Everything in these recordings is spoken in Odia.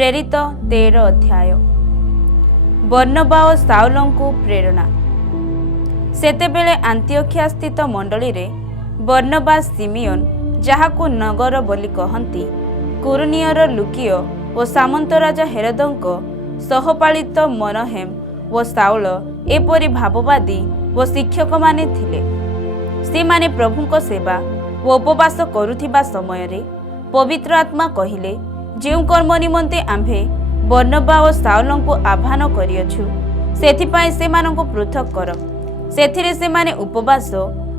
प्रेरित 13 अध्याय। बर्नबा और साउलंकु प्रेरणा। सेतेबेले आंतियोखिया स्थित मंडली रे बर्नबा सिमियोन, जहाकु नगर बोली कहंती, कुरुनियर लुकियो और सामंत राजा हेरोदंको सहपालित मनहेम व साउल एपरि भाववादी व शिक्षक माने थिले। से माने प्रभुको सेवा व उपवास करुथिबा समय रे पवित्र आत्मा कहिले, जेउ कर्म निमंते आम्भे बर्नबा और साउलंकु आह्वान करियछु, सेथिपाई सेमानंकु पृथक कर। सेथिरे सेमाने उपवास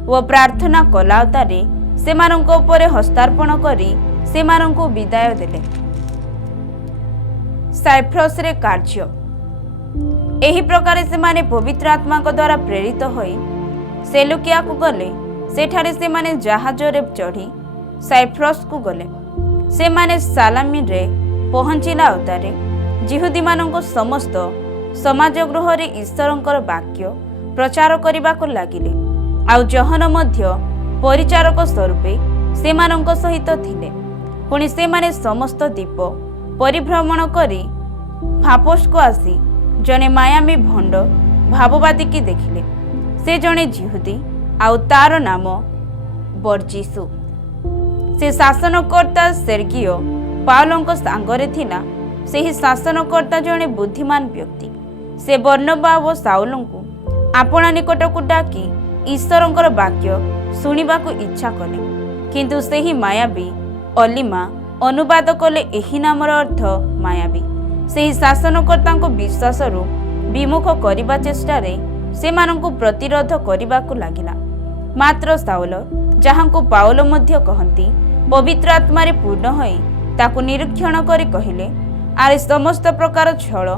व प्रार्थना कलाउतारे सेमानंको उपरे हस्तार्पण करी सेमानंकु विदाय देले। साइप्रस रे कार्य। एही प्रकार सेमाने पवित्र आत्मा द्वारा प्रेरित होई सेलुकिया को गले। सेठारे सेमाने जहाज रे चढ़ी साइप्रस को गले। सेमाने सालामिन रे पहुंचिला अवतारे जिहुदी मानंको समस्त समाजगृह रे ईश्वरंकर वाक्य प्रचार करबा को लागिले। आउ जहन मध्य परिचारक स्वरूपे सेमानंको सहित थिले। पुणी सेमाने समस्त द्वीप परिभ्रमण करी फापोस को आसी जने मायामी भंड भाववादी की देखिले। से जने जिहुदी आउ तार नाम बर्जिसु। से शासनकर्ता सेर्गियो पाउलंको सांगरे थिला। सेही शासनकर्ता जने बुद्धिमान व्यक्ति। से बर्नबा व साउलंकु आपणा निकटकु डाकी ईश्वरंकर वाक्य शुणिबाकु इच्छा कले। किंतु सेही मायावी अलिमा अनुवाद कले एही नामर अर्थ मायावी। सेही शासनकर्तांको विश्वासरु विमुख करिबा चेष्टारे सेमानंकु प्रतिरोध करिबाकु लागिला। मात्र साउल, जहांकु पाउल मध्य कहंती, पवित्र आत्मारे पूर्ण होई ताकु निरीक्षण करी कहिले, आरे समस्त प्रकार छल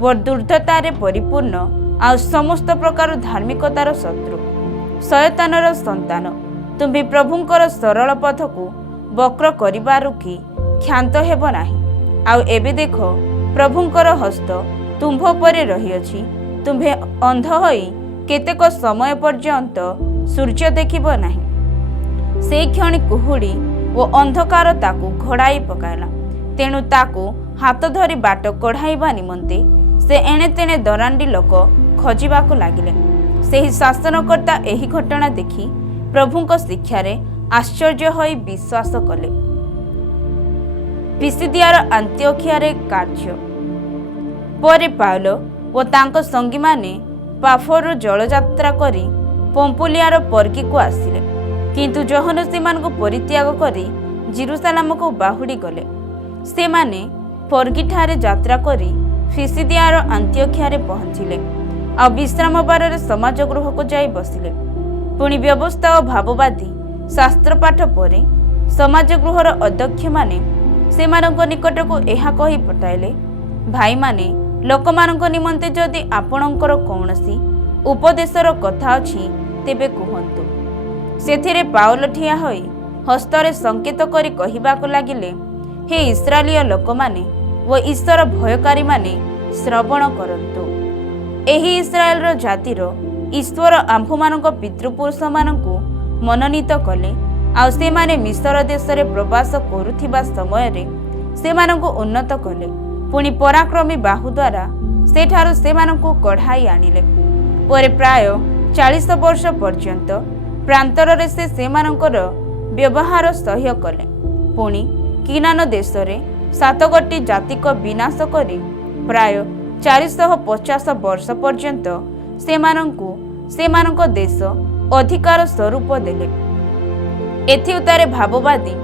व दुर्धतारे परिपूर्ण आ समस्त प्रकार धार्मिकतार शत्रु शयतानर संतान, तुम्ही प्रभुंकर सरल पथकु वक्र करिबारु कि क्षांत हेब नाही। आउ एबे देख, प्रभुंकर हस्त तुम्भ परे रहिअछि। तुम्हे अंध होई केतेक समय पर्यंत सूर्य देखिब नाही। से क्षणी कुहुड़ी ओ अंधकार ताकू घोड़ाई पकाइला। तेणु ताकू हाथ धरी बाट कढ़ाइबा निमंते से एणे तेणे दरांडी लोक खोजिबाकू लागिले। सेही शासनकर्ता एही घटना देखि प्रभुंक शिक्षारे आश्चर्य होई विश्वास कले। पिसिदियार आंतियोखियारे कार्य। परे पाउल ओ तांको संगी माने पाफोरु जलयात्रा करी पंपुलियार पर्गी को आसिले। किंतु जहन सेमानकु परित्याग करी जेरुसालेम को बाहुड़ी गले। से माने पर्गी ठारे यात्रा करी पिसिदियार आंतियोखियारे पहुंचिले। आ विश्राम बार समाजगृह को जाई बसिले। पुणी व्यवस्था और भाववादी शास्त्र पाठ परे समाजगृहर अध्यक्ष माने सेमानंको निकटको एहा कही पठाइले, भाई माने लोकमानंको निमंते जदि आपणंकर कौनसी उपदेशर कथा अछि तेबे कुहंतु। सेथिरे पाउल ठिया होई हस्तरे संकेत करी कहिबाको लागिले, हे इस्राएलीय लोकमाने व ईश्वर भयकारी माने श्रवण करंतु। एही इस्राएलर जातिर ईश्वर आम्भमानंको पितृपुरुष मानंकु मनोनीत कले। आउ सेमाने मिस्र देशरे प्रवास करुथिबा समय रे सेमानंकु उन्नत कले। पुणी पराक्रमी बाहु द्वारा सेठारु सेमानंकु कढ़ाई आनिले। परे प्राय 40 वर्ष पर्यंत प्रांतरे से सेमानंकर व्यवहार सह्य कले। पुणी किनान देशरे 7 गोटी जातिक विनाश करी प्राय 450 वर्ष पर्यंत सेमानंको देश अधिकार स्वरूप देले। एथि उतारे भाववादी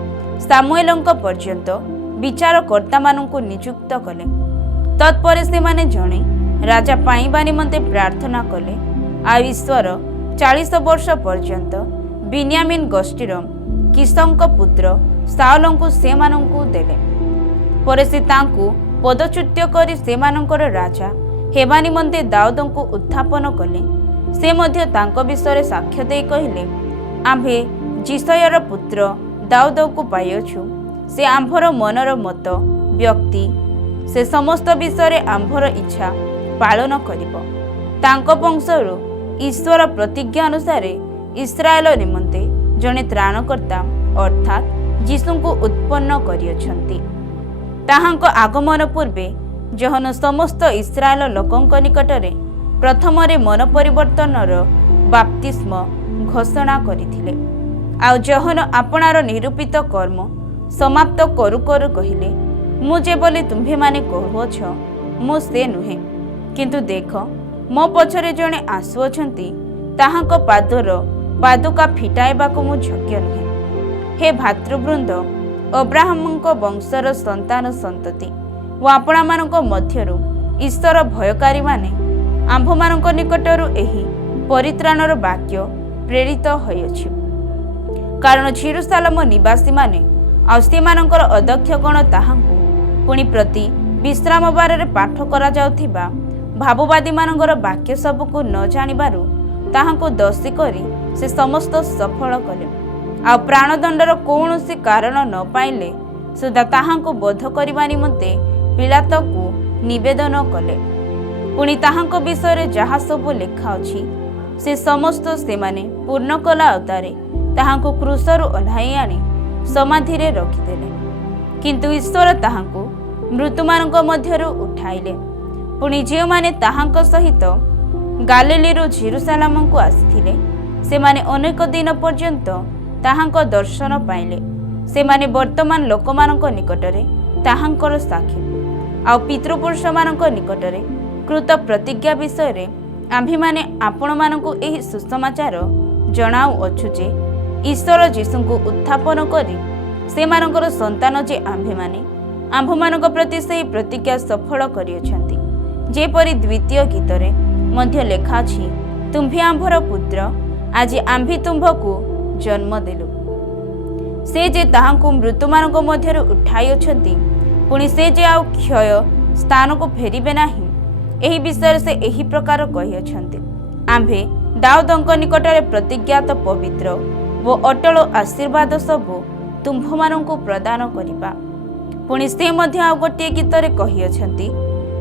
सामुएलंक पर्यंत विचारकर्ता मानंकु नियुक्त कले। तत्परे सेमाने जणे राजा पाइबा निमंते प्रार्थना कले। आ ईश्वर 40 वर्ष पर्यंत बिन्यामीन गोष्ठीर किसंक पुत्र साउलंकु सेमानंकु देले। परे से तांकु पदच्युत करी सेमानंकर राजा हेबा निमंते दाऊदंकु उत्थापन कले। से मध्य तांको विषय साक्ष्य देई कहिले, आम्भे जिसयर पुत्र दाऊदंकु पाइछु। से आम्भर मनर मत व्यक्ति, से समस्त विषय आम्भर इच्छा पालन करिब। तांको वंशरु ईश्वर प्रतिज्ञा अनुसार इस्राएल निमंते जने त्राणकर्ता अर्थात जीशुଙ୍କୁ उत्पन्न करियछंती। ତାହାଙ୍କ ଆଗମନ ପୂର୍ବେ ଜହନ ସମସ୍ତ ଇସ୍ରାଏଲ ଲୋକଙ୍କ ନିକଟରେ ପ୍ରଥମରେ ମନ ପରିବର୍ତ୍ତନର ବାପ୍ତିସ୍ମ ଘୋଷଣା କରିଥିଲେ। ଆଉ ଜହନ ଆପଣାର ନିରୂପିତ କର୍ମ ସମାପ୍ତ କରୁ କରୁ କହିଲେ, ମୁଁ ଯେଭଳି ତୁମ୍ଭେମାନେ କହୁଅଛ ମୁଁ ସେ ନୁହେଁ, କିନ୍ତୁ ଦେଖ ମୋ ପଛରେ ଜଣେ ଆସୁଅଛନ୍ତି, ତାହାଙ୍କ ପାଦର ପାଦୁକା ଫିଟାଇବାକୁ ମୁଁ ଯୋଗ୍ୟ ନୁହେଁ। ହେ ଭାତୃବୃନ୍ଦ, ଅବ୍ରାହମଙ୍କ ବଂଶର ସନ୍ତାନ ସନ୍ତତି ଓ ଆପଣମାନଙ୍କ ମଧ୍ୟରୁ ଈଶ୍ୱର ଭୟକାରୀମାନେ ଆମ୍ଭମାନଙ୍କ ନିକଟରୁ ଏହି ପରିତ୍ରାଣର ବାକ୍ୟ ପ୍ରେରିତ ହୋଇଅଛି। କାରଣ ଜେରୁସାଲେମ ନିବାସୀମାନେ ଆଉ ସେମାନଙ୍କର ଅଧ୍ୟକ୍ଷଗଣ ତାହାଙ୍କୁ ପୁଣି ପ୍ରତି ବିଶ୍ରାମ ବାରରେ ପାଠ କରାଯାଉଥିବା ଭାବବାଦୀମାନଙ୍କର ବାକ୍ୟ ସବୁକୁ ନ ଜାଣିବାରୁ ତାହାଙ୍କୁ ଦୋଷୀ କରି ସେ ସମସ୍ତ ସଫଳ କଲେ। ଆଉ ପ୍ରାଣଦଣ୍ଡର କୌଣସି କାରଣ ନ ପାଇଲେ ସୁଦ୍ଧା ତାହାଙ୍କୁ ବୋଧ କରିବା ନିମନ୍ତେ ପିଲାତକୁ ନିବେଦନ କଲେ। ପୁଣି ତାହାଙ୍କ ବିଷୟରେ ଯାହା ସବୁ ଲେଖା ଅଛି ସେ ସମସ୍ତ ସେମାନେ ପୂର୍ଣ୍ଣ କଲା ଅତାରେ ତାହାଙ୍କୁ କ୍ରୁଶରୁ ଓହ୍ଲାଇ ଆଣି ସମାଧିରେ ରଖିଦେଲେ। କିନ୍ତୁ ଈଶ୍ୱର ତାହାଙ୍କୁ ମୃତ୍ୟୁମାନଙ୍କ ମଧ୍ୟରୁ ଉଠାଇଲେ। ପୁଣି ଯେଉଁମାନେ ତାହାଙ୍କ ସହିତ ଗାଲିଲୀରୁ ଜେରୁସାଲେମକୁ ଆସିଥିଲେ ସେମାନେ ଅନେକ ଦିନ ପର୍ଯ୍ୟନ୍ତ ତାହାଙ୍କ ଦର୍ଶନ ପାଇଲେ। ସେମାନେ ବର୍ତ୍ତମାନ ଲୋକମାନଙ୍କ ନିକଟରେ ତାହାଙ୍କର ସାକ୍ଷୀ। ଆଉ ପିତୃପୁରୁଷମାନଙ୍କ ନିକଟରେ କୃତ ପ୍ରତିଜ୍ଞା ବିଷୟରେ ଆମ୍ଭେମାନେ ଆପଣମାନଙ୍କୁ ଏହି ସୁସମାଚାର ଜଣାଉଅଛୁ ଯେ ଈଶ୍ୱର ଯୀଶୁଙ୍କୁ ଉତ୍ଥାପନ କରି ସେମାନଙ୍କର ସନ୍ତାନ ଯେ ଆମ୍ଭମାନଙ୍କ ପ୍ରତି ସେହି ପ୍ରତିଜ୍ଞା ସଫଳ କରିଅଛନ୍ତି। ଯେପରି ଦ୍ୱିତୀୟ ଗୀତରେ ମଧ୍ୟ ଲେଖା ଅଛି, ତୁମ୍ଭେ ଆମ୍ଭର ପୁତ୍ର, ଆଜି ଆମ୍ଭେ ତୁମ୍ଭକୁ ଜନ୍ମ ଦେଲୁ। ସେ ଯେ ତାହାଙ୍କୁ ମୃତ୍ୟୁମାନଙ୍କ ମଧ୍ୟରୁ ଉଠାଇଅଛନ୍ତି, ପୁଣି ସେ ଯେ ଆଉ କ୍ଷୟ ସ୍ଥାନକୁ ଫେରିବେ ନାହିଁ, ଏହି ବିଷୟରେ ସେ ଏହି ପ୍ରକାର କହିଅଛନ୍ତି, ଆମ୍ଭେ ଦାଉଦଙ୍କ ନିକଟରେ ପ୍ରତିଜ୍ଞାତ ପବିତ୍ର ଓ ଅଟଳ ଆଶୀର୍ବାଦ ସବୁ ତୁମ୍ଭମାନଙ୍କୁ ପ୍ରଦାନ କରିବା। ପୁଣି ସେ ମଧ୍ୟ ଆଉ ଗୋଟିଏ ଗୀତରେ କହିଅଛନ୍ତି,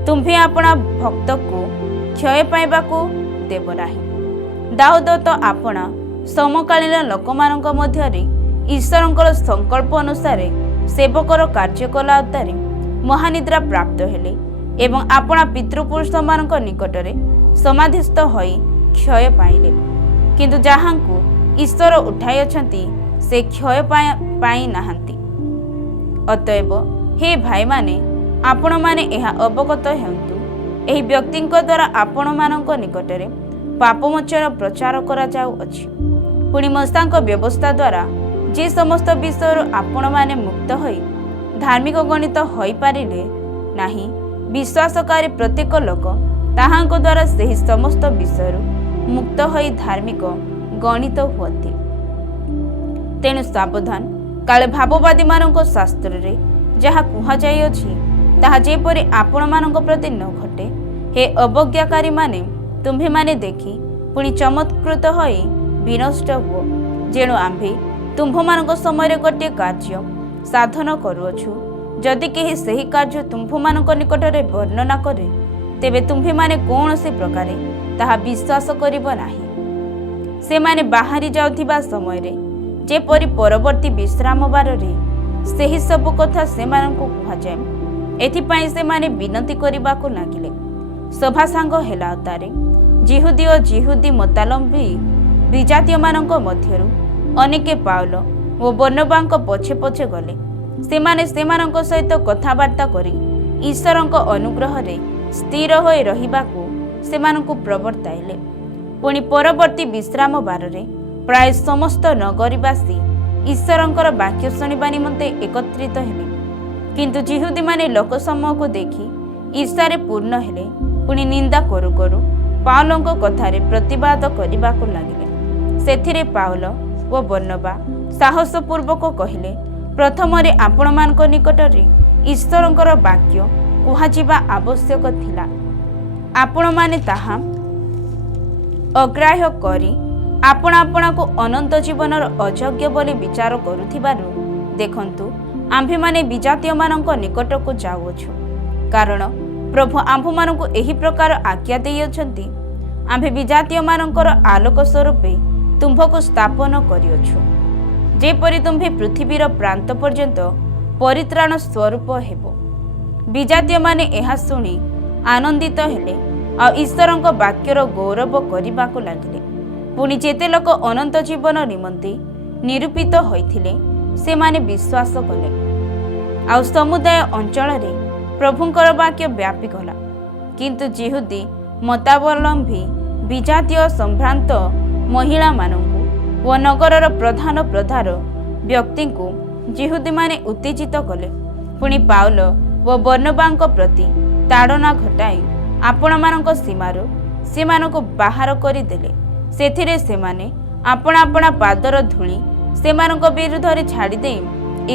ତୁମ୍ଭେ ଆପଣା ଭକ୍ତକୁ କ୍ଷୟ ପାଇବାକୁ ଦେବ ନାହିଁ। ଦାଉଦ ତ ଆପଣା ସମକାଳୀନ ଲୋକମାନଙ୍କ ମଧ୍ୟରେ ଈଶ୍ୱରଙ୍କର ସଂକଳ୍ପ ଅନୁସାରେ ସେବକର କାର୍ଯ୍ୟ କଲା ଅତାରେ ମହାନିଦ୍ରା ପ୍ରାପ୍ତ ହେଲେ ଏବଂ ଆପଣା ପିତୃପୁରୁଷମାନଙ୍କ ନିକଟରେ ସମାଧିସ୍ଥ ହୋଇ କ୍ଷୟ ପାଇଲେ। କିନ୍ତୁ ଯାହାଙ୍କୁ ଈଶ୍ୱର ଉଠାଇଅଛନ୍ତି ସେ କ୍ଷୟ ପାଇ ନାହାନ୍ତି। ଅତଏବ ହେ ଭାଇମାନେ, ଆପଣମାନେ ଏହା ଅବଗତ ହେଉନ୍ତୁ, ଏହି ବ୍ୟକ୍ତିଙ୍କ ଦ୍ୱାରା ଆପଣମାନଙ୍କ ନିକଟରେ ପାପମୋଚନ ପ୍ରଚାର କରାଯାଉଅଛି। ପୁଣି ମୋଶାଙ୍କ ବ୍ୟବସ୍ଥା ଦ୍ୱାରା ଯେ ସମସ୍ତ ବିଷୟରୁ ଆପଣମାନେ ମୁକ୍ତ ହୋଇ ଧାର୍ମିକ ଗଣିତ ହୋଇପାରିଲେ ନାହିଁ, ବିଶ୍ୱାସକାରୀ ପ୍ରତ୍ୟେକ ଲୋକ ତାହାଙ୍କ ଦ୍ୱାରା ସେହି ସମସ୍ତ ବିଷୟରୁ ମୁକ୍ତ ହୋଇ ଧାର୍ମିକ ଗଣିତ ହୁଅନ୍ତି। ତେଣୁ ସାବଧାନ, କାଳେ ଭାବବାଦୀମାନଙ୍କ ଶାସ୍ତ୍ରରେ ଯାହା କୁହାଯାଇଅଛି ତାହା ଯେପରି ଆପଣମାନଙ୍କ ପ୍ରତି ନ ଘଟେ। ହେ ଅବଜ୍ଞାକାରୀମାନେ, ତୁମ୍ଭେମାନେ ଦେଖି ପୁଣି ଚମତ୍କୃତ ହୋଇ ବିନଷ୍ଟ ହୁଅ। ଯେଣୁ ଆମ୍ଭେ ତୁମ୍ଭମାନଙ୍କ ସମୟରେ ଗୋଟିଏ କାର୍ଯ୍ୟ ସାଧନ କରୁଅଛୁ। ଯଦି କେହି ସେହି କାର୍ଯ୍ୟ ତୁମ୍ଭମାନଙ୍କ ନିକଟରେ ବର୍ଣ୍ଣନା କରେ, ତେବେ ତୁମ୍ଭେମାନେ କୌଣସି ପ୍ରକାରେ ତାହା ବିଶ୍ୱାସ କରିବ ନାହିଁ। ସେମାନେ ବାହାରି ଯାଉଥିବା ସମୟରେ ଯେପରି ପରବର୍ତ୍ତୀ ବିଶ୍ରାମ ବାରରେ ସେହି ସବୁ କଥା ସେମାନଙ୍କୁ କୁହାଯାଏ, ଏଥିପାଇଁ ସେମାନେ ବିନତି କରିବାକୁ ଲାଗିଲେ। ସଭା ସାଙ୍ଗ ହେଲା ଅତାରେ ଯିହୁଦୀ ଓ ଯିହୁଦୀ ମତାଲମ୍ବୀ ବିଜାତୀୟମାନଙ୍କ ମଧ୍ୟରୁ ଅନେକେ ପାଉଲ ଓ ବର୍ଣ୍ଣବାଙ୍କ ପଛେ ପଛେ ଗଲେ। ସେମାନେ ସେମାନଙ୍କ ସହିତ କଥାବାର୍ତ୍ତା କରି ଈଶ୍ୱରଙ୍କ ଅନୁଗ୍ରହରେ ସ୍ଥିର ହୋଇ ରହିବାକୁ ସେମାନଙ୍କୁ ପ୍ରବର୍ତ୍ତାଇଲେ। ପୁଣି ପରବର୍ତ୍ତୀ ବିଶ୍ରାମ ବାରରେ ପ୍ରାୟ ସମସ୍ତ ନଗରୀବାସୀ ଈଶ୍ୱରଙ୍କର ବାକ୍ୟ ଶୁଣିବା ନିମନ୍ତେ ଏକତ୍ରିତ ହେଲେ। କିନ୍ତୁ ଯିହୁଦୀମାନେ ଲୋକସମୂହକୁ ଦେଖି ଈର୍ଷାରେ ପୂର୍ଣ୍ଣ ହେଲେ। ପୁଣି ନିନ୍ଦା କରୁ କରୁ ପାଉଲଙ୍କ କଥାରେ ପ୍ରତିବାଦ କରିବାକୁ ଲାଗିଲେ। ସେଥିରେ ପାଉଲ ଓ ବର୍ଣ୍ଣବା ସାହସପୂର୍ବକ କହିଲେ, ପ୍ରଥମରେ ଆପଣମାନଙ୍କ ନିକଟରେ ଈଶ୍ୱରଙ୍କର ବାକ୍ୟ କୁହାଯିବା ଆବଶ୍ୟକ ଥିଲା। ଆପଣମାନେ ତାହା ଅଗ୍ରାହ୍ୟ କରି ଆପଣାକୁ ଅନନ୍ତ ଜୀବନର ଅଯୋଗ୍ୟ ବୋଲି ବିଚାର କରୁଥିବାରୁ ଦେଖନ୍ତୁ, ଆମ୍ଭେମାନେ ବିଜାତୀୟମାନଙ୍କ ନିକଟକୁ ଯାଉଅଛୁ। କାରଣ ପ୍ରଭୁ ଆମ୍ଭମାନଙ୍କୁ ଏହି ପ୍ରକାର ଆଜ୍ଞା ଦେଇଅଛନ୍ତି, ଆମ୍ଭେ ବିଜାତୀୟମାନଙ୍କର ଆଲୋକ ସ୍ୱରୂପେ ତୁମ୍ଭକୁ ସ୍ଥାପନ କରିଅଛୁ, ଯେପରି ତୁମ୍ଭେ ପୃଥିବୀର ପ୍ରାନ୍ତ ପର୍ଯ୍ୟନ୍ତ ପରିତ୍ରାଣ ସ୍ୱରୂପ ହେବ। ବିଜାତୀୟମାନେ ଏହା ଶୁଣି ଆନନ୍ଦିତ ହେଲେ ଆଉ ଈଶ୍ୱରଙ୍କ ବାକ୍ୟର ଗୌରବ କରିବାକୁ ଲାଗିଲେ। ପୁଣି ଯେତେ ଲୋକ ଅନନ୍ତ ଜୀବନ ନିମନ୍ତେ ନିରୂପିତ ହୋଇଥିଲେ ସେମାନେ ବିଶ୍ୱାସ କଲେ। ଆଉ ସମୁଦାୟ ଅଞ୍ଚଳରେ ପ୍ରଭୁଙ୍କର ବାକ୍ୟ ବ୍ୟାପିଗଲା। କିନ୍ତୁ ଯିହୁଦୀ ମତାବଲମ୍ବୀ ବିଜାତୀୟ ସମ୍ଭ୍ରାନ୍ତ ମହିଳାମାନଙ୍କୁ ଓ ନଗରର ପ୍ରଧାନ ବ୍ୟକ୍ତିଙ୍କୁ ଯିହୁଦୀମାନେ ଉତ୍ତେଜିତ କଲେ। ପୁଣି ପାଉଲ ଓ ବର୍ଣ୍ଣବାଙ୍କ ପ୍ରତି ତାଡ଼ନା ଘଟାଇ ଆପଣମାନଙ୍କ ସୀମାରୁ ସେମାନଙ୍କୁ ବାହାର କରିଦେଲେ। ସେଥିରେ ସେମାନେ ଆପଣା ଆପଣା ପାଦର ଧୂଳି ସେମାନଙ୍କ ବିରୁଦ୍ଧରେ ଛାଡ଼ିଦେଇ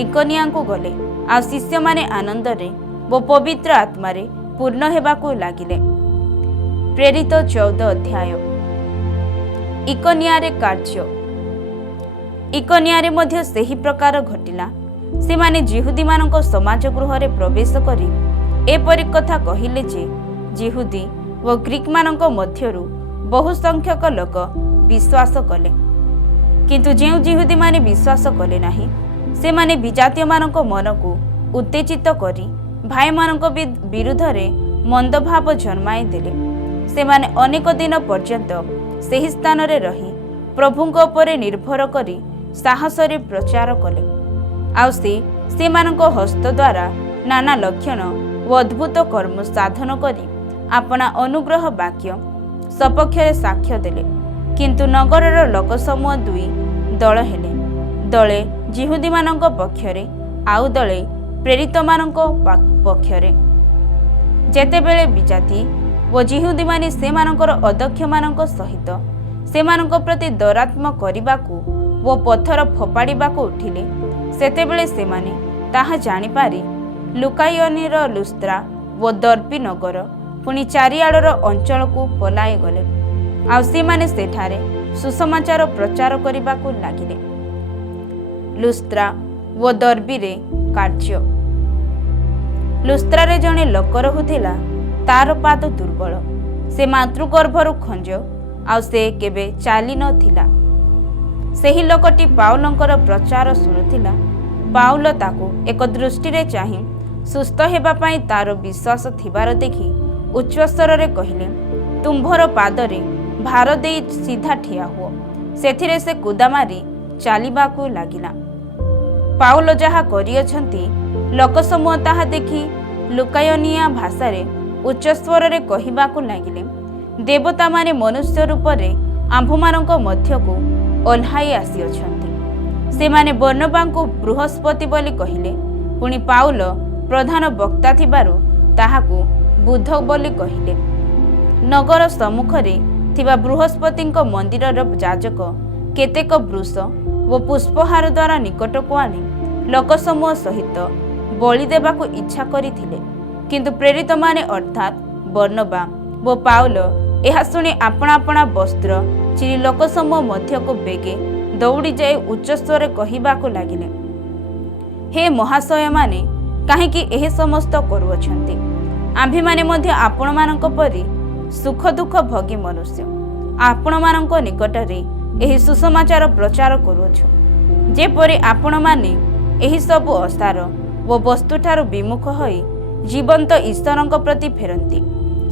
ଇକୋନିଆକୁ ଗଲେ। ଆଉ ଶିଷ୍ୟମାନେ ଆନନ୍ଦରେ ଓ ପବିତ୍ର ଆତ୍ମାରେ ପୂର୍ଣ୍ଣ ହେବାକୁ ଲାଗିଲେ। ପ୍ରେରିତ 14 ଅଧ୍ୟାୟ। ଇକୋନିଆରେ କାର୍ଯ୍ୟ। ଇକୋନିଆରେ ମଧ୍ୟ ସେହି ପ୍ରକାର ଘଟିଲା। ସେମାନେ ଯିହୁଦୀମାନଙ୍କ ସମାଜ ଗୃହରେ ପ୍ରବେଶ କରି ଏପରି କଥା କହିଲେ ଯେ ଯିହୁଦୀ ଓ ଗ୍ରୀକମାନଙ୍କ ମଧ୍ୟରୁ ବହୁ ସଂଖ୍ୟକ ଲୋକ ବିଶ୍ୱାସ କଲେ। କିନ୍ତୁ ଯେଉଁ ଯିହୁଦୀମାନେ ବିଶ୍ୱାସ କଲେ ନାହିଁ ସେମାନେ ବିଜାତୀୟମାନଙ୍କ ମନକୁ ଉତ୍ତେଜିତ କରି ଭାଇମାନଙ୍କ ବିରୁଦ୍ଧରେ ମନ୍ଦଭାବ ଜନ୍ମାଇ ଦେଲେ। ସେମାନେ ଅନେକ ଦିନ ପର୍ଯ୍ୟନ୍ତ ସେହି ସ୍ଥାନରେ ରହି ପ୍ରଭୁଙ୍କ ଉପରେ ନିର୍ଭର କରି ସାହସରେ ପ୍ରଚାର କଲେ। ଆଉ ସେମାନଙ୍କ ହସ୍ତ ଦ୍ୱାରା ନାନା ଲକ୍ଷଣ ଓ ଅଦ୍ଭୁତ କର୍ମ ସାଧନ କରି ଆପଣା ଅନୁଗ୍ରହ ବାକ୍ୟ ସପକ୍ଷରେ ସାକ୍ଷ୍ୟ ଦେଲେ। କିନ୍ତୁ ନଗରର ଲୋକସମୂହ ଦୁଇ ଦଳ ହେଲେ, ଦଳେ ଯିହୁଦୀମାନଙ୍କ ପକ୍ଷରେ ଆଉ ଦଳେ ପ୍ରେରିତମାନଙ୍କ ପକ୍ଷରେ। ଯେତେବେଳେ ବିଜାତି ଓ ଯିହୁଦୀମାନେ ସେମାନଙ୍କର ଅଧ୍ୟକ୍ଷମାନଙ୍କ ସହିତ ସେମାନଙ୍କ ପ୍ରତି ଦୌରାତ୍ମ୍ୟ କରିବାକୁ ଓ ପଥର ଫୋପାଡ଼ିବାକୁ ଉଠିଲେ ସେତେବେଳେ ସେମାନେ ତାହା ଜାଣିପାରି ଲୁକାୟନିର ଲୁସ୍ତ୍ରା ଓ ଦର୍ବି ନଗର ପୁଣି ଚାରିଆଡ଼ର ଅଞ୍ଚଳକୁ ପଲାଇ ଗଲେ। ଆଉ ସେମାନେ ସେଠାରେ ସୁସମାଚାର ପ୍ରଚାର କରିବାକୁ ଲାଗିଲେ। ଲୁସ୍ତ୍ରା ଓ ଦର୍ବିରେ କାର୍ଯ୍ୟ। ଲୁସ୍ତ୍ରାରେ ଜଣେ ଲୋକ ରହୁଥିଲା, ତାର ପାଦ ଦୁର୍ବଳ, ସେ ମାତୃଗର୍ଭରୁ ଖଞ୍ଜ, ଆଉ ସେ କେବେ ଚାଲି ନଥିଲା। ସେହି ଲୋକଟି ପାଉଲଙ୍କର ପ୍ରଚାର ଶୁଣୁଥିଲା। ପାଉଲ ତାକୁ ଏକ ଦୃଷ୍ଟିରେ ଚାହିଁ ସୁସ୍ଥ ହେବା ପାଇଁ ତାର ବିଶ୍ୱାସ ଥିବାର ଦେଖି ଉଚ୍ଚସ୍ୱରରେ କହିଲେ, ତୁମ୍ଭର ପାଦରେ ଭାର ଦେଇ ସିଧା ଠିଆ ହୁଅ। ସେଥିରେ ସେ କୁଦା ମାରି ଚାଲିବାକୁ ଲାଗିଲା। ପାଉଲ ଯାହା କରିଅଛନ୍ତି ଲୋକସମୂହ ତାହା ଦେଖି ଲୁକାୟନିଆ ଭାଷାରେ ଉଚ୍ଚସ୍ୱରରେ କହିବାକୁ ଲାଗିଲେ, ଦେବତାମାନେ ମନୁଷ୍ୟ ରୂପରେ ଆମ୍ଭମାନଙ୍କ ମଧ୍ୟକୁ ଓହ୍ଲାଇ ଆସିଅଛନ୍ତି। ସେମାନେ ବର୍ଣ୍ଣବାଙ୍କୁ ବୃହସ୍ପତି ବୋଲି କହିଲେ। ପୁଣି ପାଉଲ ପ୍ରଧାନ ବକ୍ତା ଥିବାରୁ ତାହାକୁ ବୁଧ ବୋଲି କହିଲେ। ନଗର ସମ୍ମୁଖରେ ଥିବା ବୃହସ୍ପତିଙ୍କ ମନ୍ଦିରର ଯାଜକ କେତେକ ବୃଷ ଓ ପୁଷ୍ପହାର ଦ୍ୱାରା ନିକଟକୁ ଆଣି ଲୋକସମୂହ ସହିତ ବଳି ଦେବାକୁ ଇଚ୍ଛା କରିଥିଲେ। କିନ୍ତୁ ପ୍ରେରିତମାନେ ଅର୍ଥାତ୍ ବର୍ଣ୍ଣବା ଓ ପାଉଲ ଏହା ଶୁଣି ଆପଣା ଆପଣା ବସ୍ତ୍ର ଚିରି ଲୋକସମୂହ ମଧ୍ୟକୁ ବେଗେ ଦୌଡ଼ି ଯାଇ ଉଚ୍ଚସ୍ୱରେ କହିବାକୁ ଲାଗିଲେ, ହେ ମହାଶୟମାନେ, କାହିଁକି ଏହି ସମସ୍ତ କରୁଅଛନ୍ତି? ଆମ୍ଭେମାନେ ମଧ୍ୟ ଆପଣମାନଙ୍କ ପରି ସୁଖ ଦୁଃଖ ଭୋଗୀ ମନୁଷ୍ୟ। ଆପଣମାନଙ୍କ ନିକଟରେ ଏହି ସୁସମାଚାର ପ୍ରଚାର କରୁଅଛୁ, ଯେପରି ଆପଣମାନେ ଏହିସବୁ ଅସାର ଓ ବସ୍ତୁଠାରୁ ବିମୁଖ ହୋଇ ଜୀବନ୍ତ ଈଶ୍ୱରଙ୍କ ପ୍ରତି ଫେରନ୍ତି।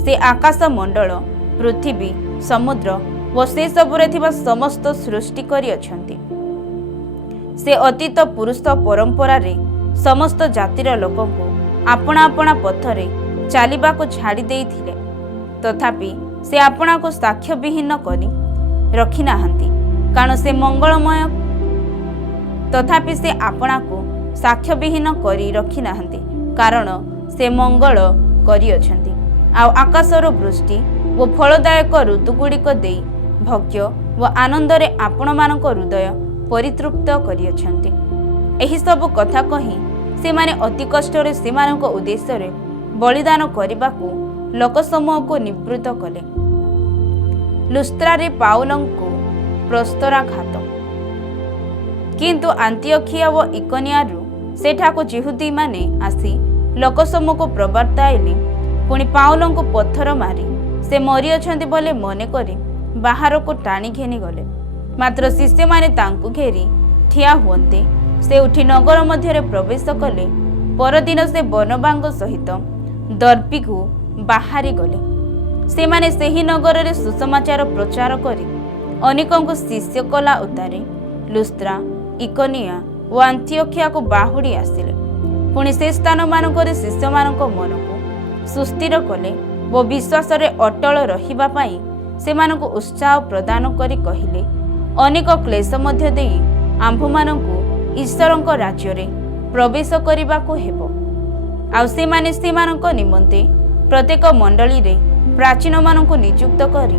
ସେ ଆକାଶ ମଣ୍ଡଳ, ପୃଥିବୀ, ସମୁଦ୍ର ଓ ସେସବୁରେ ଥିବା ସମସ୍ତ ସୃଷ୍ଟି କରିଅଛନ୍ତି। ସେ ଅତୀତ ପୁରୁଷ ପରମ୍ପରାରେ ସମସ୍ତ ଜାତିର ଲୋକଙ୍କୁ ଆପଣା ଆପଣା ପଥରେ ଚାଲିବାକୁ ଛାଡ଼ି ଦେଇଥିଲେ। ତଥାପି ସେ ଆପଣାକୁ ସାକ୍ଷ୍ୟବିହୀନ କରି ରଖିନାହାନ୍ତି, କାରଣ ସେ ମଙ୍ଗଳମୟ। ତଥାପି ସେ ଆପଣାକୁ ସାକ୍ଷ୍ୟବିହୀନ କରି ରଖିନାହାନ୍ତି, କାରଣ ସେ ମଙ୍ଗଳ କରିଅଛନ୍ତି। ଆଉ ଆକାଶରୁ ବୃଷ୍ଟି ଓ ଫଳଦାୟକ ଋତୁଗୁଡ଼ିକ ଦେଇ ଭୋଗ୍ୟ ଓ ଆନନ୍ଦରେ ଆପଣମାନଙ୍କ ହୃଦୟ ପରିତୃପ୍ତ କରିଅଛନ୍ତି। ଏହିସବୁ କଥା କହି ସେମାନେ ଅତି କଷ୍ଟରେ ସେମାନଙ୍କ ଉଦ୍ଦେଶ୍ୟରେ ବଳିଦାନ କରିବାକୁ ଲୋକସମୂହକୁ ନିବୃତ୍ତ କଲେ। ଲୁସ୍ତ୍ରାରେ ପାଉଲଙ୍କୁ ପ୍ରସ୍ତରାଘାତ। କିନ୍ତୁ ଆନ୍ତିଓଖିଆ ଓ ଇକୋନିଆରୁ ସେଠାକୁ ଯିହୁଦୀମାନେ ଆସି ଲୋକସମୂହକୁ ପ୍ରବର୍ତ୍ତାଇଲେ। ପୁଣି ପାଉଲଙ୍କୁ ପଥର ମାରି ସେ ମରିଅଛନ୍ତି ବୋଲି ମନେକରି ବାହାରକୁ ଟାଣି ଘେନିଗଲେ। ମାତ୍ର ଶିଷ୍ୟମାନେ ତାଙ୍କୁ ଘେରି ଠିଆ ହୁଅନ୍ତେ ସେ ଉଠି ନଗର ମଧ୍ୟରେ ପ୍ରବେଶ କଲେ। ପରଦିନ ସେ ବର୍ଣ୍ଣବାଙ୍କ ସହିତ ଦର୍ପିକୁ ବାହାରି ଗଲେ। ସେମାନେ ସେହି ନଗରରେ ସୁସମାଚାର ପ୍ରଚାର କରି ଅନେକଙ୍କୁ ଶିଷ୍ୟ କଲା ଉତ୍ତାରେ ଲୁସ୍ତ୍ରା, ଇକୋନିଆ ଓ ଆନ୍ତିଓଖିଆକୁ ବାହୁଡ଼ି ଆସିଲେ। ପୁଣି ସେ ସ୍ଥାନମାନଙ୍କରେ ଶିଷ୍ୟମାନଙ୍କ ମନକୁ ସୁସ୍ଥିର କଲେ ଓ ବିଶ୍ୱାସରେ ଅଟଳ ରହିବା ପାଇଁ ସେମାନଙ୍କୁ ଉତ୍ସାହ ପ୍ରଦାନ କରି କହିଲେ, ଅନେକ କ୍ଲେଶ ମଧ୍ୟ ଦେଇ ଆମ୍ଭମାନଙ୍କୁ ଈଶ୍ୱରଙ୍କ ରାଜ୍ୟରେ ପ୍ରବେଶ କରିବାକୁ ହେବ। ଆଉ ସେମାନେ ସେମାନଙ୍କ ନିମନ୍ତେ ପ୍ରତ୍ୟେକ ମଣ୍ଡଳୀରେ ପ୍ରାଚୀନମାନଙ୍କୁ ନିଯୁକ୍ତ କରି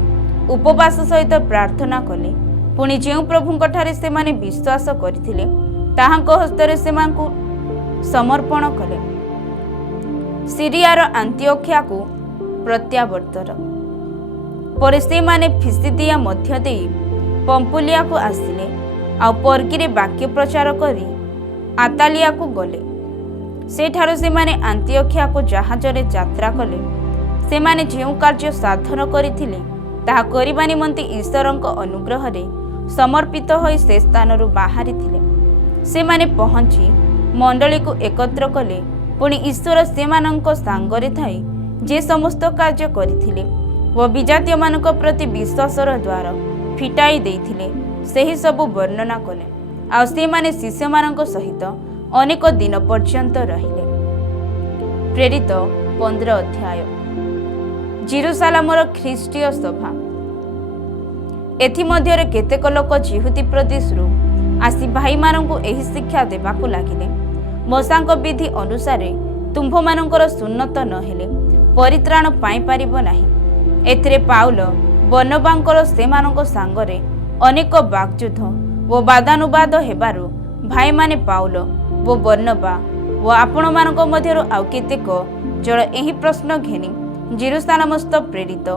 ଉପବାସ ସହିତ ପ୍ରାର୍ଥନା କଲେ। ପୁଣି ଯେଉଁ ପ୍ରଭୁଙ୍କଠାରେ ସେମାନେ ବିଶ୍ୱାସ କରିଥିଲେ ତାହାଙ୍କ ହସ୍ତରେ ସେମାନଙ୍କୁ ସମର୍ପଣ କଲେ। ସିରିଆର ଆନ୍ତିଓଖିଆକୁ ପ୍ରତ୍ୟାବର୍ତ୍ତନ ପରେ ସେମାନେ ଫିସିଦିଆ ମଧ୍ୟ ଦେଇ ପମ୍ପୁଲିଆକୁ ଆସିଲେ। ଆଉ ପର୍ଗିରେ ବାକ୍ୟ ପ୍ରଚାର କରି ଆତାଲିଆକୁ ଗଲେ। ସେଠାରୁ ସେମାନେ ଆନ୍ତିଓଖିଆକୁ ଜାହାଜରେ ଯାତ୍ରା କଲେ। ସେମାନେ ଯେଉଁ କାର୍ଯ୍ୟ ସାଧନ କରିଥିଲେ ତାହା କରିବା ନିମନ୍ତେ ଈଶ୍ୱରଙ୍କ ଅନୁଗ୍ରହରେ ସମର୍ପିତ ହୋଇ ସେ ସ୍ଥାନରୁ ବାହାରିଥିଲେ। ସେମାନେ ପହଞ୍ଚି ମଣ୍ଡଳୀକୁ ଏକତ୍ର କଲେ। ପୁଣି ଈଶ୍ୱର ସେମାନଙ୍କ ସାଙ୍ଗରେ ଥାଇ ଯେ ସମସ୍ତ କାର୍ଯ୍ୟ କରିଥିଲେ ଓ ବିଜାତୀୟମାନଙ୍କ ପ୍ରତି ବିଶ୍ୱାସର ଦ୍ୱାର ଫିଟାଇ ଦେଇଥିଲେ ସେହି ସବୁ ବର୍ଣ୍ଣନା କଲେ। ଆଉ ସେମାନେ ଶିଷ୍ୟମାନଙ୍କ ସହିତ ଅନେକ ଦିନ ପର୍ଯ୍ୟନ୍ତ ରହିଲେ। ପ୍ରେରିତ 15 ଅଧ୍ୟାୟ। ଜେରୁସାଲେମର ଖ୍ରୀଷ୍ଟୀୟ ସଭା। ଏଥିମଧ୍ୟରେ କେତେକ ଲୋକ ଯିହୁଦୀ ପ୍ରଦେଶରୁ ଆସି ଭାଇମାନଙ୍କୁ ଏହି ଶିକ୍ଷା ଦେବାକୁ ଲାଗିଲେ, ମୋଶାଙ୍କ ବିଧି ଅନୁସାରେ ତୁମ୍ଭମାନଙ୍କର ସୁନ୍ନତ ନ ହେଲେ ପରିତ୍ରାଣ ପାଇପାରିବ ନାହିଁ। ଏଥିରେ ପାଉଲ ବର୍ଣ୍ଣବାଙ୍କର ସେମାନଙ୍କ ସାଙ୍ଗରେ ଅନେକ ବାକ୍ଯୁଦ୍ଧ ଓ ବାଦାନୁବାଦ ହେବାରୁ ଭାଇମାନେ ପାଉଲ ଓ ବର୍ଣ୍ଣବା ଓ ଆପଣମାନଙ୍କ ମଧ୍ୟରୁ ଆଉ କେତେକ ଜଣ ଏହି ପ୍ରଶ୍ନ ଘେନି ଜେରୁସାଲେମସ୍ଥ ପ୍ରେରିତ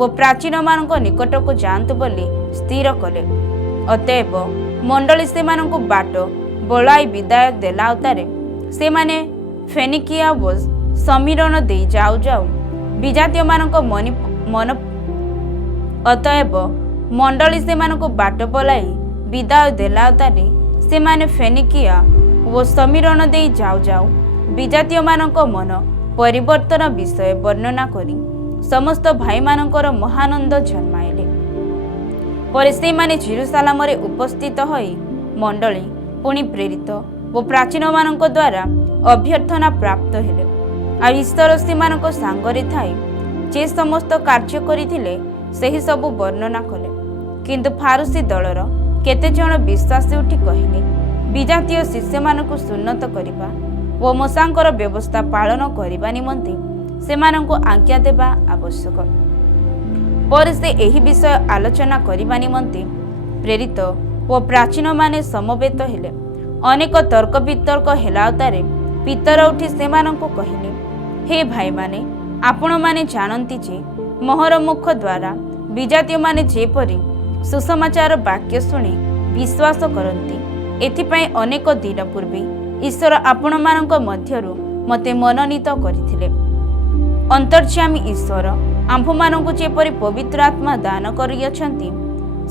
ଓ ପ୍ରାଚୀନମାନଙ୍କ ନିକଟକୁ ଯାଆନ୍ତୁ ବୋଲି ସ୍ଥିର କଲେ। ଅତଏବ ମଣ୍ଡଳୀ ସେମାନଙ୍କୁ ବାଟ ବଳାଇ ବିଦାୟ ଦେଲା ଉତ୍ତାରେ ସେମାନେ ଫେନିକିଆ ଓ ସମୀରଣ ଦେଇ ଯାଉ ଯାଉ ବିଜାତୀୟମାନଙ୍କ ଅତଏବ ମଣ୍ଡଳୀ ସେମାନଙ୍କୁ ବାଟ ବଳାଇ ବିଦାୟ ଦେଲା ଉତ୍ତାରେ ସେମାନେ ଫେନିକିଆ ଓ ସମୀରଣ ଦେଇ ଯାଉ ଯାଉ ବିଜାତୀୟମାନଙ୍କ ମନ ପରିବର୍ତ୍ତନ ବିଷୟ ବର୍ଣ୍ଣନା କରି ସମସ୍ତ ଭାଇମାନଙ୍କର ମହାନନ୍ଦ ଜନ୍ମାଇଲେ। ପରେ ସେମାନେ ଜେରୁସାଲେମରେ ଉପସ୍ଥିତ ହୋଇ ମଣ୍ଡଳୀ ପୁଣି ପ୍ରେରିତ ଓ ପ୍ରାଚୀନମାନଙ୍କ ଦ୍ୱାରା ଅଭ୍ୟର୍ଥନା ପ୍ରାପ୍ତ ହେଲେ। ଆଉ ଈଶ୍ୱର ସେମାନଙ୍କ ସାଙ୍ଗରେ ଥାଇ ଯେ ସମସ୍ତ କାର୍ଯ୍ୟ କରିଥିଲେ ସେହି ସବୁ ବର୍ଣ୍ଣନା କଲେ। କିନ୍ତୁ ଫାରୁସୀ ଦଳର କେତେଜଣ ବିଶ୍ୱାସୀ ଉଠି କହିଲେ, ବିଜାତୀୟ ଶିଷ୍ୟମାନଙ୍କୁ ସୁନ୍ନତ କରିବା ଓ ମୋଶାଙ୍କର ବ୍ୟବସ୍ଥା ପାଳନ କରିବା ନିମନ୍ତେ ସେମାନଙ୍କୁ ଆଜ୍ଞା ଦେବା ଆବଶ୍ୟକ। ପରେ ସେ ଏହି ବିଷୟ ଆଲୋଚନା କରିବା ନିମନ୍ତେ ପ୍ରେରିତ ଓ ପ୍ରାଚୀନମାନେ ସମବେତ ହେଲେ। ଅନେକ ତର୍କ ବିତର୍କ ହେଲା ଉତ୍ତାରେ ପିତର ଉଠି ସେମାନଙ୍କୁ କହିଲେ, ହେ ଭାଇମାନେ, ଆପଣମାନେ ଜାଣନ୍ତି ଯେ ମୋହର ମୁଖ ଦ୍ୱାରା ବିଜାତୀୟମାନେ ଯେପରି ସୁସମାଚାର ବାକ୍ୟ ଶୁଣି ବିଶ୍ୱାସ କରନ୍ତି, ଏଥିପାଇଁ ଅନେକ ଦିନ ପୂର୍ବେ ଈଶ୍ୱର ଆପଣମାନଙ୍କ ମଧ୍ୟରୁ ମୋତେ ମନୋନୀତ କରିଥିଲେ। ଅନ୍ତର୍ଯ୍ୟାମୀ ଈଶ୍ୱର ଆମ୍ଭମାନଙ୍କୁ ଯେପରି ପବିତ୍ର ଆତ୍ମା ଦାନ କରିଅଛନ୍ତି,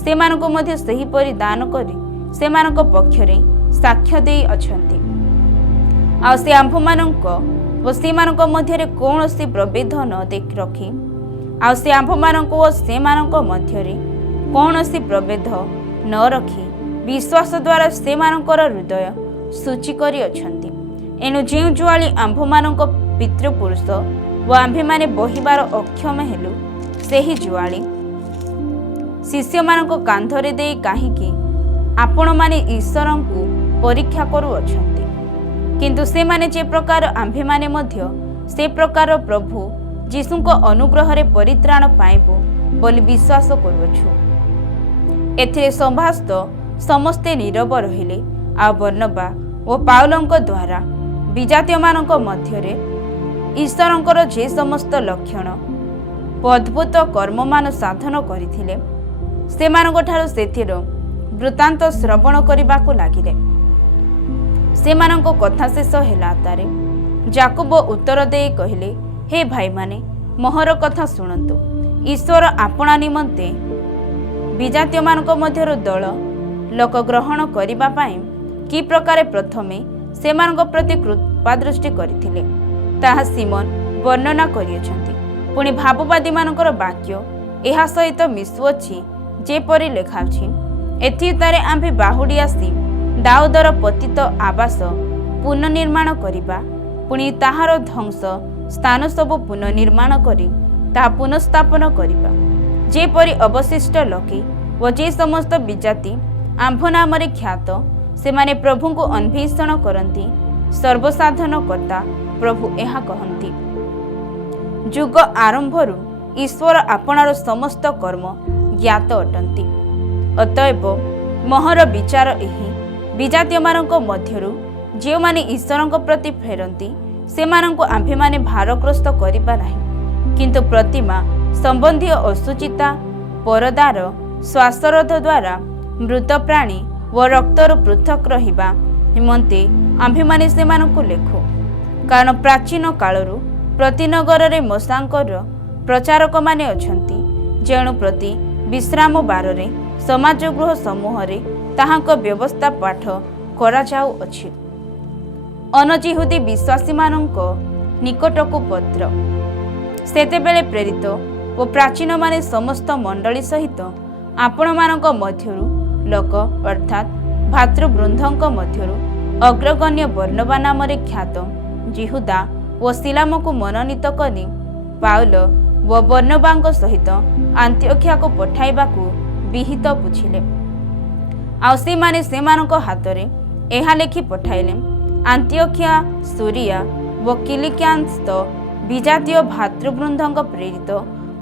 ସେମାନଙ୍କୁ ମଧ୍ୟ ସେହିପରି ଦାନ କରି ସେମାନଙ୍କ ପକ୍ଷରେ ସାକ୍ଷ୍ୟ ଦେଇ ଅଛନ୍ତି। ଆଉ ସେ ଆମ୍ଭମାନଙ୍କ ଓ ସେମାନଙ୍କ ମଧ୍ୟରେ କୌଣସି ପ୍ରଭେଦ ନ ରଖି ଆଉ ସେ ଆମ୍ଭମାନଙ୍କୁ ଓ ସେମାନଙ୍କ ମଧ୍ୟରେ କୌଣସି ପ୍ରଭେଦ ନ ରଖି ବିଶ୍ୱାସ ଦ୍ୱାରା ସେମାନଙ୍କର ହୃଦୟ ସୂଚି କରିଅଛନ୍ତି। ଏଣୁ ଯେଉଁ ଜୁଆଳି ଆମ୍ଭମାନଙ୍କ ପିତୃପୁରୁଷ ଓ ଆମ୍ଭେମାନେ ବହିବାର ଅକ୍ଷମ ହେଲୁ, ସେହି ଜୁଆଳି ଶିଷ୍ୟମାନଙ୍କ କାନ୍ଧରେ ଦେଇ କାହିଁକି ଆପଣମାନେ ଈଶ୍ୱରଙ୍କୁ ପରୀକ୍ଷା କରୁଅଛନ୍ତି? କିନ୍ତୁ ସେମାନେ ଯେ ପ୍ରକାର ଆମ୍ଭେମାନେ ମଧ୍ୟ ସେ ପ୍ରକାର ପ୍ରଭୁ ଯୀଶୁଙ୍କ ଅନୁଗ୍ରହରେ ପରିତ୍ରାଣ ପାଇବୁ ବୋଲି ବିଶ୍ୱାସ କରୁଅଛୁ। ଏଥିରେ ସମସ୍ତ ସମସ୍ତେ ନୀରବ ରହିଲେ। ଆଉ ବର୍ଣ୍ଣବା ଓ ପାଉଲଙ୍କ ଦ୍ୱାରା ବିଜାତୀୟମାନଙ୍କ ମଧ୍ୟରେ ଈଶ୍ୱରଙ୍କର ଯେ ସମସ୍ତ ଲକ୍ଷଣ ଓ ଅଦ୍ଭୁତ କର୍ମମାନ ସାଧନ କରିଥିଲେ, ସେମାନଙ୍କଠାରୁ ସେଥିର ବୃତ୍ତାନ୍ତ ଶ୍ରବଣ କରିବାକୁ ଲାଗିଲେ। ସେମାନଙ୍କ କଥା ଶେଷ ହେଲା ତାରେ ଯାକୋବ ଉତ୍ତର ଦେଇ କହିଲେ, ହେ ଭାଇମାନେ, ମୋହର କଥା ଶୁଣନ୍ତୁ। ଈଶ୍ୱର ଆପଣା ନିମନ୍ତେ ବିଜାତୀୟମାନଙ୍କ ମଧ୍ୟରୁ ଦଳ ଲୋକ ଗ୍ରହଣ କରିବା ପାଇଁ କି ପ୍ରକାରେ ପ୍ରଥମେ ସେମାନଙ୍କ ପ୍ରତି କୃପାଦୃଷ୍ଟି କରିଥିଲେ, ତାହା ସିମୋନ ବର୍ଣ୍ଣନା କରିଅଛନ୍ତି। ପୁଣି ଭାବବାଦୀମାନଙ୍କର ବାକ୍ୟ ଏହା ସହିତ ମିଶୁଅଛି, ଯେପରି ଲେଖାଅଛି, ଏଥିଉତ୍ତାରେ ଆମ୍ଭେ ବାହୁଡ଼ି ଆସି ଦାଉଦର ପତିତ ଆବାସ ପୁନଃନିର୍ମାଣ କରିବା, ପୁଣି ତାହାର ଧ୍ୱଂସ ସ୍ଥାନ ସବୁ ପୁନଃନିର୍ମାଣ କରି ତାହା ପୁନଃସ୍ଥାପନ କରିବା, ଯେପରି ଅବଶିଷ୍ଟ ଲୋକେ ଓ ଯେ ସମସ୍ତ ବିଜାତି ଆମ୍ଭ ନାମରେ ଖ୍ୟାତ, ସେମାନେ ପ୍ରଭୁଙ୍କୁ ଅନ୍ୱେଷଣ କରନ୍ତି। ସର୍ବସାଧନ କର୍ତ୍ତା ପ୍ରଭୁ ଏହା କହନ୍ତି। ଯୁଗ ଆରମ୍ଭରୁ ଈଶ୍ୱର ଆପଣାର ସମସ୍ତ କର୍ମ ଜ୍ଞାତ ଅଟନ୍ତି। ଅତଏବ ମୋହର ବିଚାର ଏହି, ବିଜାତୀୟମାନଙ୍କ ମଧ୍ୟରୁ ଯେଉଁମାନେ ଈଶ୍ୱରଙ୍କ ପ୍ରତି ଫେରନ୍ତି, ସେମାନଙ୍କୁ ଆମ୍ଭେମାନେ ଭାରଗ୍ରସ୍ତ କରିବା ନାହିଁ, କିନ୍ତୁ ପ୍ରତିମା ସମ୍ବନ୍ଧୀୟ ଅସୁଚିତା, ପରଦାର, ଶ୍ୱାସରୋଧ ଦ୍ୱାରା ମୃତ ପ୍ରାଣୀ ଓ ରକ୍ତରୁ ପୃଥକ୍ ରହିବା ନିମନ୍ତେ ଆମ୍ଭେମାନେ ସେମାନଙ୍କୁ ଲେଖୁ। କାରଣ ପ୍ରାଚୀନ କାଳରୁ ପ୍ରତି ନଗରରେ ମୂଷାଙ୍କର ପ୍ରଚାରକମାନେ ଅଛନ୍ତି, ଯେଣୁ ପ୍ରତି ବିଶ୍ରାମ ବାରରେ ସମାଜଗୃହ ସମୂହରେ ତାହାଙ୍କ ବ୍ୟବସ୍ଥା ପାଠ କରାଯାଉଅଛି। ଅନଜିହୁଦୀ ବିଶ୍ୱାସୀମାନଙ୍କ ନିକଟକୁ ପତ୍ର। ସେତେବେଳେ ପ୍ରେରିତ ଓ ପ୍ରାଚୀନମାନେ ସମସ୍ତ ମଣ୍ଡଳୀ ସହିତ ଆପଣମାନଙ୍କ ମଧ୍ୟରୁ ଲୋକ ଅର୍ଥାତ୍ ଭାତୃବୃନ୍ଦଙ୍କ ମଧ୍ୟରୁ ଅଗ୍ରଗଣ୍ୟ ବର୍ଣ୍ଣବା ନାମରେ ଖ୍ୟାତ ଯିହୁଦା ଓ ସିଲାମକୁ ମନୋନୀତ କରି ପାଉଲ ଓ ବର୍ଣ୍ଣବାଙ୍କ ସହିତ ଆନ୍ତିଓଖିଆକୁ ପଠାଇବାକୁ ବିହିତ ବୁଝିଲେ। ଆଉ ସେମାନେ ସେମାନଙ୍କ ହାତରେ ଏହା ଲେଖି ପଠାଇଲେ, ଆନ୍ତିଓଖିଆ, ସୁରିଆ ଓ କିଲିକିଆସ୍ଥ ବିଜାତୀୟ ଭାତୃବୃନ୍ଦଙ୍କ ପ୍ରେରିତ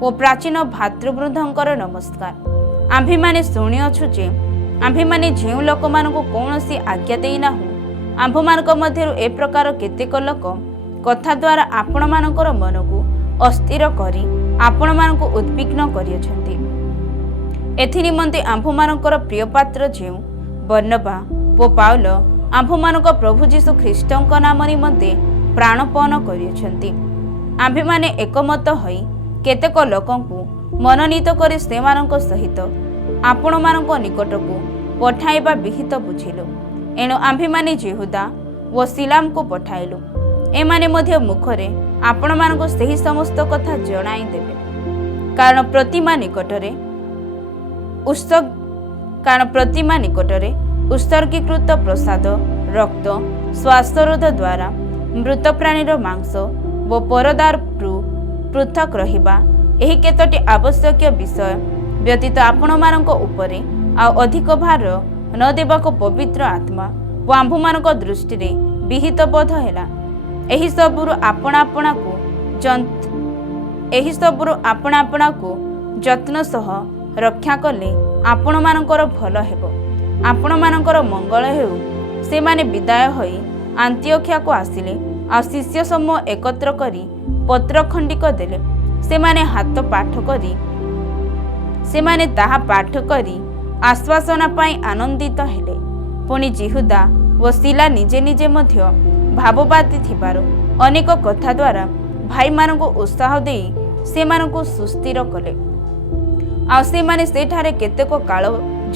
ଓ ପ୍ରାଚୀନ ଭାତୃବୃନ୍ଦଙ୍କର ନମସ୍କାର। ଆମ୍ଭେମାନେ ଶୁଣିଅଛୁ ଯେ ଆମ୍ଭେମାନେ ଯେଉଁ ଲୋକମାନଙ୍କୁ କୌଣସି ଆଜ୍ଞା ଦେଇନାହୁଁ, ଆମ୍ଭମାନଙ୍କ ମଧ୍ୟରୁ ଏ ପ୍ରକାର କେତେକ ଲୋକ କଥା ଦ୍ୱାରା ଆପଣମାନଙ୍କର ମନକୁ ଅସ୍ଥିର କରି ଆପଣମାନଙ୍କୁ ଉଦ୍ବିଗ୍ନ କରିଅଛନ୍ତି। ଏଥିନିମନ୍ତେ ଆମ୍ଭମାନଙ୍କର ପ୍ରିୟପାତ୍ର ଯେଉଁ ବର୍ଣ୍ଣବା ଓ ପାଉଲ ଆମ୍ଭମାନଙ୍କ ପ୍ରଭୁ ଯୀଶୁ ଖ୍ରୀଷ୍ଟଙ୍କ ନାମ ନିମନ୍ତେ ପ୍ରାଣପଣ କରିଅଛନ୍ତି। ଆମ୍ଭେମାନେ ଏକମତ ହୋଇ କେତେକ ଲୋକଙ୍କୁ ମନୋନୀତ କରି ସେମାନଙ୍କ ସହିତ ଆପଣମାନଙ୍କ ନିକଟକୁ ପଠାଇବା ବିହିତ ବୁଝିଲୁ। ଏଣୁ ଆମ୍ଭେମାନେ ଯିହୁଦା ଓ ସିଲାମକୁ ପଠାଇଲୁ। ଏମାନେ ମଧ୍ୟ ମୁଖରେ ଆପଣମାନଙ୍କୁ ସେହି ସମସ୍ତ କଥା ଜଣାଇଦେବେ। କାରଣ ପ୍ରତିମା ନିକଟରେ ଉତ୍ସର୍ଗୀକୃତ ପ୍ରସାଦ, ରକ୍ତ, ଶ୍ୱାସରୋଧ ଦ୍ୱାରା ମୃତ ପ୍ରାଣୀର ମାଂସ ଓ ପରଦାରୁ ପୃଥକ୍ ରହିବା, ଏହି କେତୋଟି ଆବଶ୍ୟକୀୟ ବିଷୟ ବ୍ୟତୀତ ଆପଣମାନଙ୍କ ଉପରେ ଆଉ ଅଧିକ ଭାର ନ ଦେବାକୁ ପବିତ୍ର ଆତ୍ମା ଓ ଆମ୍ଭମାନଙ୍କ ଦୃଷ୍ଟିରେ ବିହିତ ବୋଧ ହେଲା। ଏହିସବୁରୁ ଆପଣା ଆପଣାକୁ ଯତ୍ନ ସହ ରକ୍ଷା କଲେ ଆପଣମାନଙ୍କର ଭଲ ହେବ, ଆପଣମାନଙ୍କର ମଙ୍ଗଳ ହେଉ। ସେମାନେ ବିଦାୟ ହୋଇ ଆନ୍ତିଓଖିଆକୁ ଆସିଲେ। ଆଉ ଶିଷ୍ୟ ସମୂହ ଏକତ୍ର କରି ପତ୍ର ଖଣ୍ଡିକ ଦେଲେ। ସେମାନେ ତାହା ପାଠ କରି ଆଶ୍ୱାସନା ପାଇଁ ଆନନ୍ଦିତ ହେଲେ। ପୁଣି ଯିହୁଦା ଓ ସିଲା ନିଜେ ନିଜେ ମଧ୍ୟ ଭାବବାଦୀ ଥିବାରୁ ଅନେକ କଥା ଦ୍ୱାରା ଭାଇମାନଙ୍କୁ ଉତ୍ସାହ ଦେଇ ସେମାନଙ୍କୁ ସୁସ୍ଥିର କଲେ। ଆଉ ସେମାନେ ସେଠାରେ କେତେକ କାଳ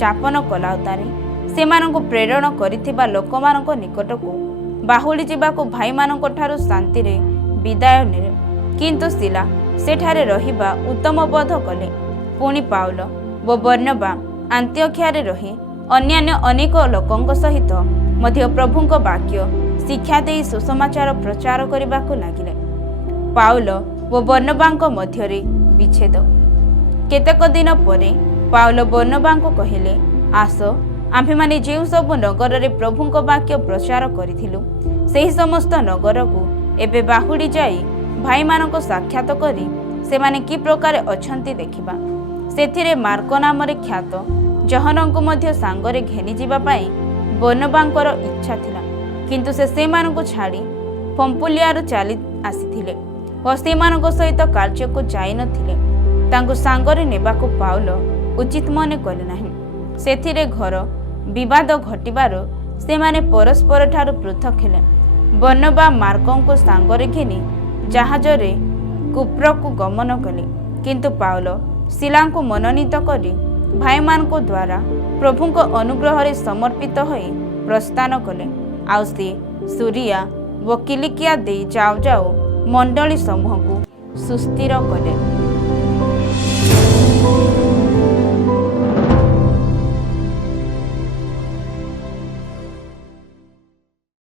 ଯାପନ କଲାଉତାରେ ସେମାନଙ୍କୁ ପ୍ରେରଣ କରିଥିବା ଲୋକମାନଙ୍କ ନିକଟକୁ ବାହୁଡ଼ି ଯିବାକୁ ଭାଇମାନଙ୍କ ଠାରୁ ଶାନ୍ତିରେ ବିଦାୟ ନେଲେ। କିନ୍ତୁ ସିଲା ସେଠାରେ ରହିବା ଉତ୍ତମ ବୋଧ କଲେ। ପୁଣି ପାଉଲ ଓ ବର୍ଣ୍ଣବା ଆନ୍ତିଓଖିଆରେ ରହି ଅନ୍ୟାନ୍ୟ ଅନେକ ଲୋକଙ୍କ ସହିତ ମଧ୍ୟ ପ୍ରଭୁଙ୍କ ବାକ୍ୟ ଶିକ୍ଷା ଦେଇ ସୁସମାଚାର ପ୍ରଚାର କରିବାକୁ ଲାଗିଲେ। ପାଉଲ ଓ ବର୍ଣ୍ଣବାଙ୍କ ମଧ୍ୟରେ ବିଚ୍ଛେଦ। କେତେକ ଦିନ ପରେ ପାଉଲ ବର୍ଣ୍ଣବାଙ୍କୁ କହିଲେ, ଆସ, ଆମ୍ଭେମାନେ ଯେଉଁ ସବୁ ନଗରରେ ପ୍ରଭୁଙ୍କ ବାକ୍ୟ ପ୍ରଚାର କରିଥିଲୁ, ସେହି ସମସ୍ତ ନଗରକୁ ଏବେ ବାହୁଡ଼ି ଯାଇ ଭାଇମାନଙ୍କୁ ସାକ୍ଷାତ କରି ସେମାନେ କି ପ୍ରକାର ଅଛନ୍ତି ଦେଖିବା। ସେଥିରେ ମାର୍କ ନାମରେ ଖ୍ୟାତ ଜହନଙ୍କୁ ମଧ୍ୟ ସାଙ୍ଗରେ ଘେନିଯିବା ପାଇଁ ବର୍ଣ୍ଣବାଙ୍କର ଇଚ୍ଛା ଥିଲା। କିନ୍ତୁ ସେ ସେମାନଙ୍କୁ ଛାଡ଼ି ପମ୍ପୁଲିଆରୁ ଚାଲି ଆସିଥିଲେ ଓ ସେମାନଙ୍କ ସହିତ କାର୍ଯ୍ୟକୁ ଯାଇନଥିଲେ। ତାଙ୍କୁ ସାଙ୍ଗରେ ନେବାକୁ ପାଉଲ ଉଚିତ ମନେ କଲେ ନାହିଁ। ସେଥିରେ ଘର ବିବାଦ ଘଟିବାରୁ ସେମାନେ ପରସ୍ପରଠାରୁ ପୃଥକ୍ ହେଲେ। ବର୍ଣ୍ଣବା ମାର୍କଙ୍କୁ ସାଙ୍ଗରେ ଘେନି ଜାହାଜରେ କୁପ୍ରକୁ ଗମନ କଲେ। କିନ୍ତୁ ପାଉଲ ସିଲାଙ୍କୁ ମନୋନୀତ କରି ଭାଇମାନଙ୍କ ଦ୍ୱାରା ପ୍ରଭୁଙ୍କ ଅନୁଗ୍ରହରେ ସମର୍ପିତ ହୋଇ ପ୍ରସ୍ଥାନ କଲେ। ଆଉ ସେ ସୁରିଆ ଓ କିଲିକିଆ ଦେଇ ଯାଉ ଯାଉ ମଣ୍ଡଳୀ ସମୂହକୁ ସୁସ୍ଥିର କଲେ।